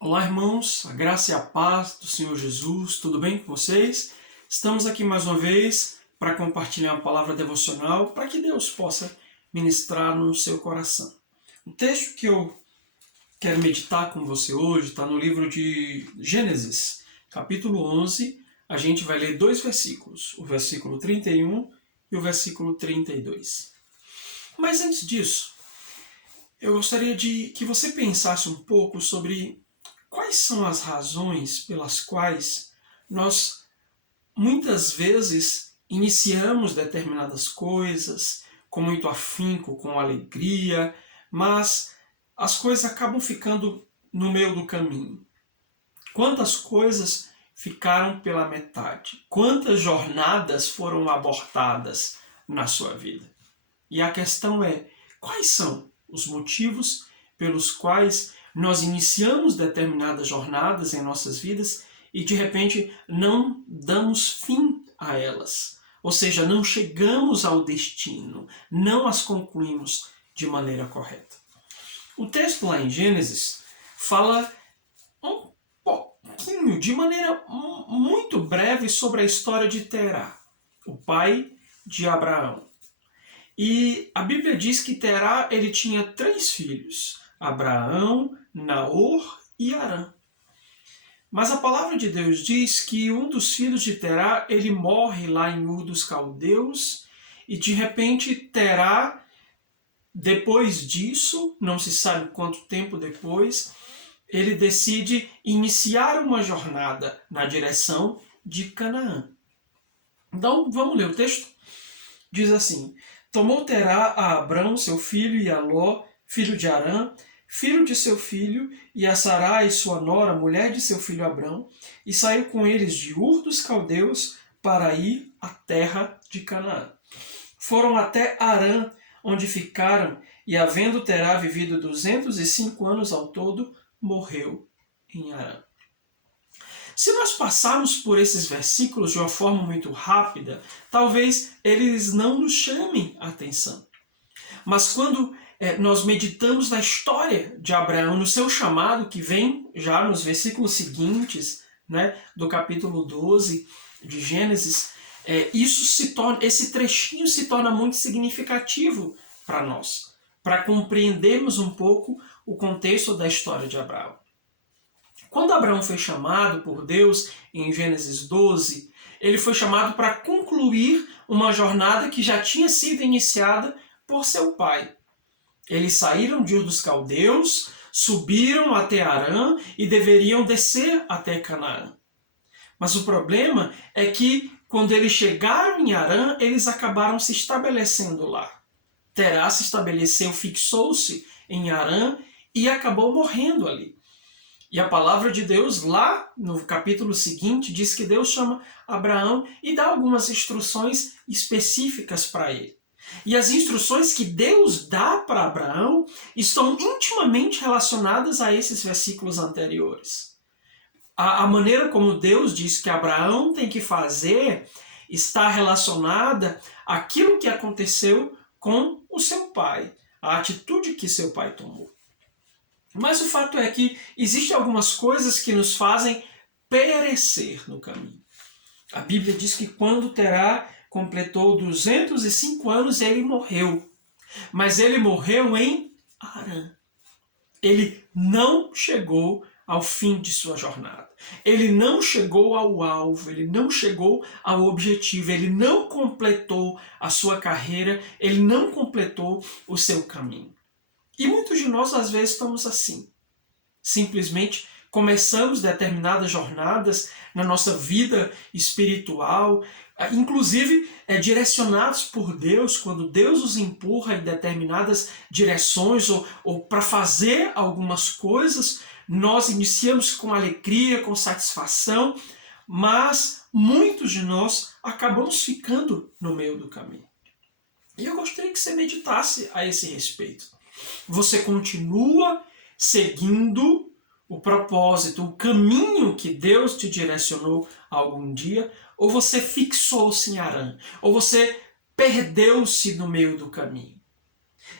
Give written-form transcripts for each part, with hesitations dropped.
Olá, irmãos, a graça e a paz do Senhor Jesus, tudo bem com vocês? Estamos aqui mais uma vez para compartilhar uma palavra devocional para que Deus possa ministrar no seu coração. O texto que eu quero meditar com você hoje está no livro de Gênesis, capítulo 11. A gente vai ler dois versículos, o versículo 31 e o versículo 32. Mas antes disso, eu gostaria de que você pensasse um pouco sobre quais são as razões pelas quais nós muitas vezes iniciamos determinadas coisas com muito afinco, com alegria, mas as coisas acabam ficando no meio do caminho. Quantas coisas ficaram pela metade? Quantas jornadas foram abortadas na sua vida? E a questão é, quais são os motivos pelos quais nós iniciamos determinadas jornadas em nossas vidas e de repente não damos fim a elas? Ou seja, não chegamos ao destino, não as concluímos de maneira correta. O texto lá em Gênesis fala um pouquinho, de maneira muito breve, sobre a história de Terá, o pai de Abraão. E a Bíblia diz que Terá ele tinha 3 filhos, Abraão, Naor e Harã. Mas a palavra de Deus diz que um dos filhos de Terá ele morre lá em Ur dos Caldeus e de repente Terá, depois disso, não se sabe quanto tempo depois, ele decide iniciar uma jornada na direção de Canaã. Então vamos ler o texto? Diz assim: Tomou Terá a Abrão, seu filho, e a Ló, filho de Harã, filho de seu filho, e a Sarai, sua nora, mulher de seu filho Abrão, e saiu com eles de Ur dos Caldeus para ir à terra de Canaã. Foram até Harã, onde ficaram, e havendo Terá vivido 205 anos ao todo, morreu em Harã. Se nós passarmos por esses versículos de uma forma muito rápida, talvez eles não nos chamem a atenção. Mas quando nós meditamos na história de Abraão, no seu chamado, que vem já nos versículos seguintes, né, do capítulo 12 de Gênesis, esse trechinho se torna muito significativo para nós, para compreendermos um pouco o contexto da história de Abraão. Quando Abraão foi chamado por Deus, em Gênesis 12, ele foi chamado para concluir uma jornada que já tinha sido iniciada por seu pai. Eles saíram de Ur dos Caldeus, subiram até Harã e deveriam descer até Canaã. Mas o problema é que, quando eles chegaram em Harã, eles acabaram se estabelecendo lá. Terá se estabeleceu, fixou-se em Harã e acabou morrendo ali. E a palavra de Deus, lá no capítulo seguinte, diz que Deus chama Abraão e dá algumas instruções específicas para ele. E as instruções que Deus dá para Abraão estão intimamente relacionadas a esses versículos anteriores. A maneira como Deus diz que Abraão tem que fazer está relacionada àquilo que aconteceu com o seu pai, a atitude que seu pai tomou. Mas o fato é que existem algumas coisas que nos fazem perecer no caminho. A Bíblia diz que quando Terá completou 205 anos, ele morreu. Mas ele morreu em Harã. Ele não chegou ao fim de sua jornada. Ele não chegou ao alvo, ele não chegou ao objetivo, ele não completou a sua carreira, ele não completou o seu caminho. E muitos de nós, às vezes, estamos assim. Simplesmente começamos determinadas jornadas na nossa vida espiritual, inclusive direcionados por Deus, quando Deus nos empurra em determinadas direções ou para fazer algumas coisas, nós iniciamos com alegria, com satisfação, mas muitos de nós acabamos ficando no meio do caminho. E eu gostaria que você meditasse a esse respeito. Você continua seguindo o propósito, o caminho que Deus te direcionou algum dia, ou você fixou-se em Harã, ou você perdeu-se no meio do caminho?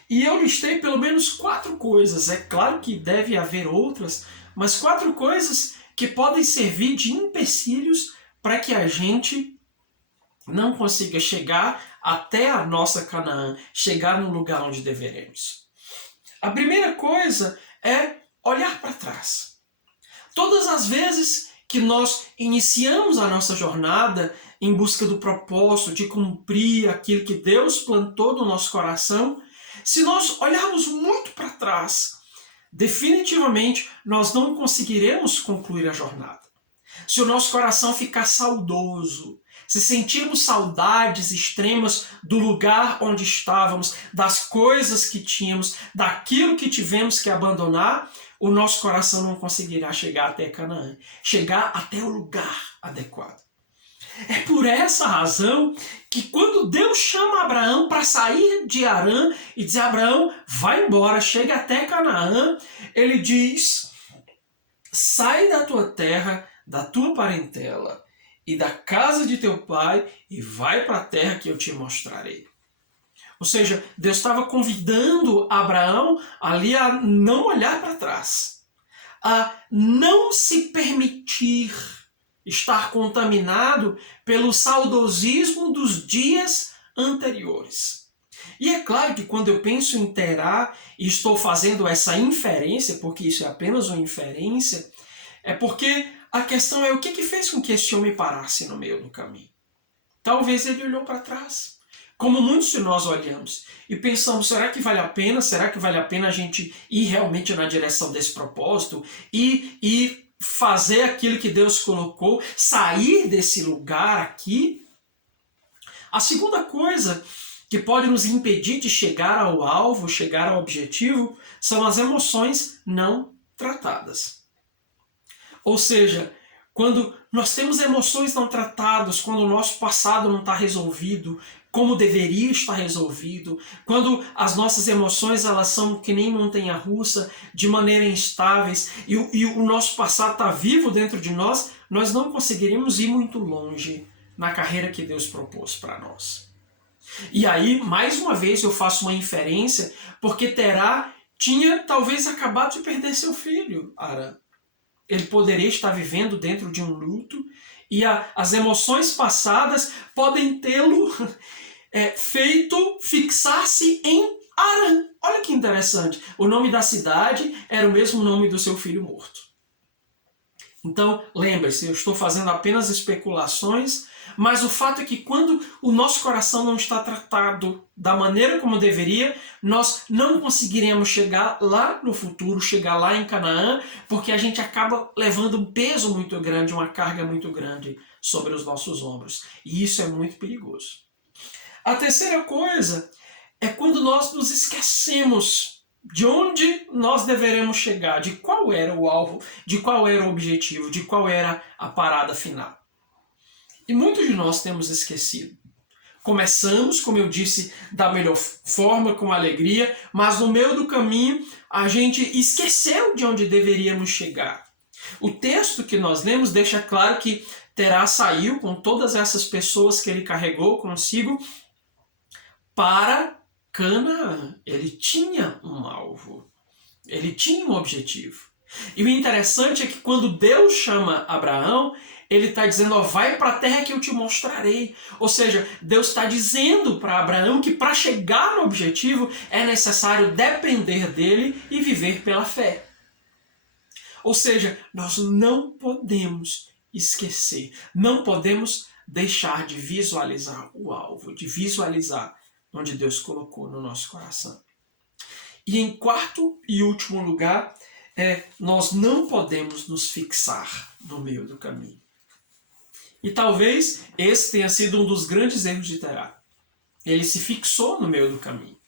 E eu listei pelo menos 4 coisas. É claro que deve haver outras, mas 4 coisas que podem servir de empecilhos para que a gente não consiga chegar até a nossa Canaã, chegar no lugar onde deveremos. A primeira coisa é olhar para trás. Todas as vezes que nós iniciamos a nossa jornada em busca do propósito de cumprir aquilo que Deus plantou no nosso coração, se nós olharmos muito para trás, definitivamente nós não conseguiremos concluir a jornada. Se o nosso coração ficar saudoso, se sentirmos saudades extremas do lugar onde estávamos, das coisas que tínhamos, daquilo que tivemos que abandonar, o nosso coração não conseguirá chegar até Canaã, chegar até o lugar adequado. É por essa razão que quando Deus chama Abraão para sair de Harã e diz: Abraão, vai embora, chega até Canaã, ele diz: sai da tua terra, da tua parentela e da casa de teu pai e vai para a terra que eu te mostrarei. Ou seja, Deus estava convidando Abraão ali a não olhar para trás, a não se permitir estar contaminado pelo saudosismo dos dias anteriores. E é claro que quando eu penso em Terá e estou fazendo essa inferência, porque isso é apenas uma inferência, é porque a questão é o que fez com que esse homem parasse no meio do caminho. Talvez ele olhou para trás, como muitos de nós olhamos, e pensamos, será que vale a pena? Será que vale a pena a gente ir realmente na direção desse propósito? E fazer aquilo que Deus colocou, sair desse lugar aqui? A segunda coisa que pode nos impedir de chegar ao alvo, chegar ao objetivo, são as emoções não tratadas. Ou seja, quando nós temos emoções não tratadas, quando o nosso passado não está resolvido como deveria estar resolvido, quando as nossas emoções elas são que nem montanha-russa, de maneira instáveis, e o nosso passado está vivo dentro de nós, nós não conseguiríamos ir muito longe na carreira que Deus propôs para nós. E aí, mais uma vez, eu faço uma inferência, porque Terá tinha talvez acabado de perder seu filho, Harã. Ele poderia estar vivendo dentro de um luto e as emoções passadas podem tê-lo feito fixar-se em Harã. Olha que interessante. O nome da cidade era o mesmo nome do seu filho morto. Então, lembre-se, eu estou fazendo apenas especulações, mas o fato é que quando o nosso coração não está tratado da maneira como deveria, nós não conseguiremos chegar lá no futuro, chegar lá em Canaã, porque a gente acaba levando um peso muito grande, uma carga muito grande sobre os nossos ombros. E isso é muito perigoso. A terceira coisa é quando nós nos esquecemos de onde nós deveremos chegar, de qual era o alvo, de qual era o objetivo, de qual era a parada final. E muitos de nós temos esquecido. Começamos, como eu disse, da melhor forma, com alegria, mas no meio do caminho a gente esqueceu de onde deveríamos chegar. O texto que nós lemos deixa claro que Terá saiu com todas essas pessoas que ele carregou consigo para Canaã. Ele tinha um alvo, ele tinha um objetivo. E o interessante é que quando Deus chama Abraão, ele está dizendo, vai para a terra que eu te mostrarei. Ou seja, Deus está dizendo para Abraão que para chegar no objetivo é necessário depender dele e viver pela fé. Ou seja, nós não podemos esquecer, não podemos deixar de visualizar o alvo, de visualizar onde Deus colocou no nosso coração. E em quarto e último lugar, nós não podemos nos fixar no meio do caminho. E talvez esse tenha sido um dos grandes erros de Terá. Ele se fixou no meio do caminho.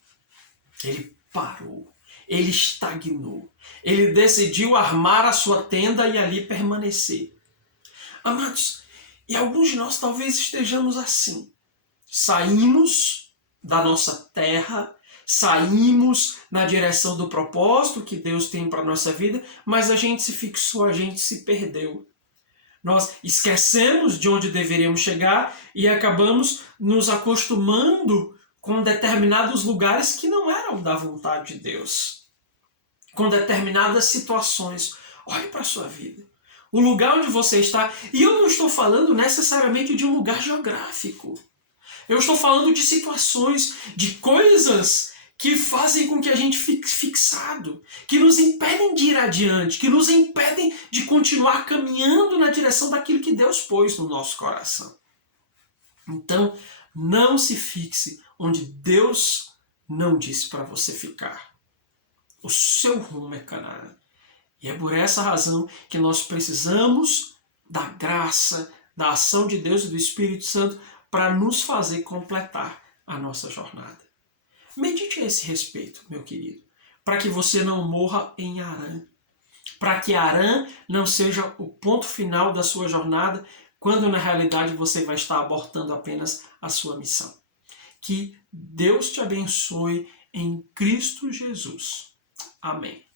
Ele parou. Ele estagnou. Ele decidiu armar a sua tenda e ali permanecer. Amados, e alguns de nós talvez estejamos assim. Saímos da nossa terra, saímos na direção do propósito que Deus tem para a nossa vida, mas a gente se fixou, a gente se perdeu. Nós esquecemos de onde deveríamos chegar e acabamos nos acostumando com determinados lugares que não eram da vontade de Deus, com determinadas situações. Olhe para a sua vida, o lugar onde você está, e eu não estou falando necessariamente de um lugar geográfico. Eu estou falando de situações, de coisas que fazem com que a gente fique fixado, que nos impedem de ir adiante, que nos impedem de continuar caminhando na direção daquilo que Deus pôs no nosso coração. Então, não se fixe onde Deus não disse para você ficar. O seu rumo é Canaã. E é por essa razão que nós precisamos da graça, da ação de Deus e do Espírito Santo para nos fazer completar a nossa jornada. Medite a esse respeito, meu querido, para que você não morra em Harã, para que Harã não seja o ponto final da sua jornada, quando na realidade você vai estar abortando apenas a sua missão. Que Deus te abençoe em Cristo Jesus. Amém.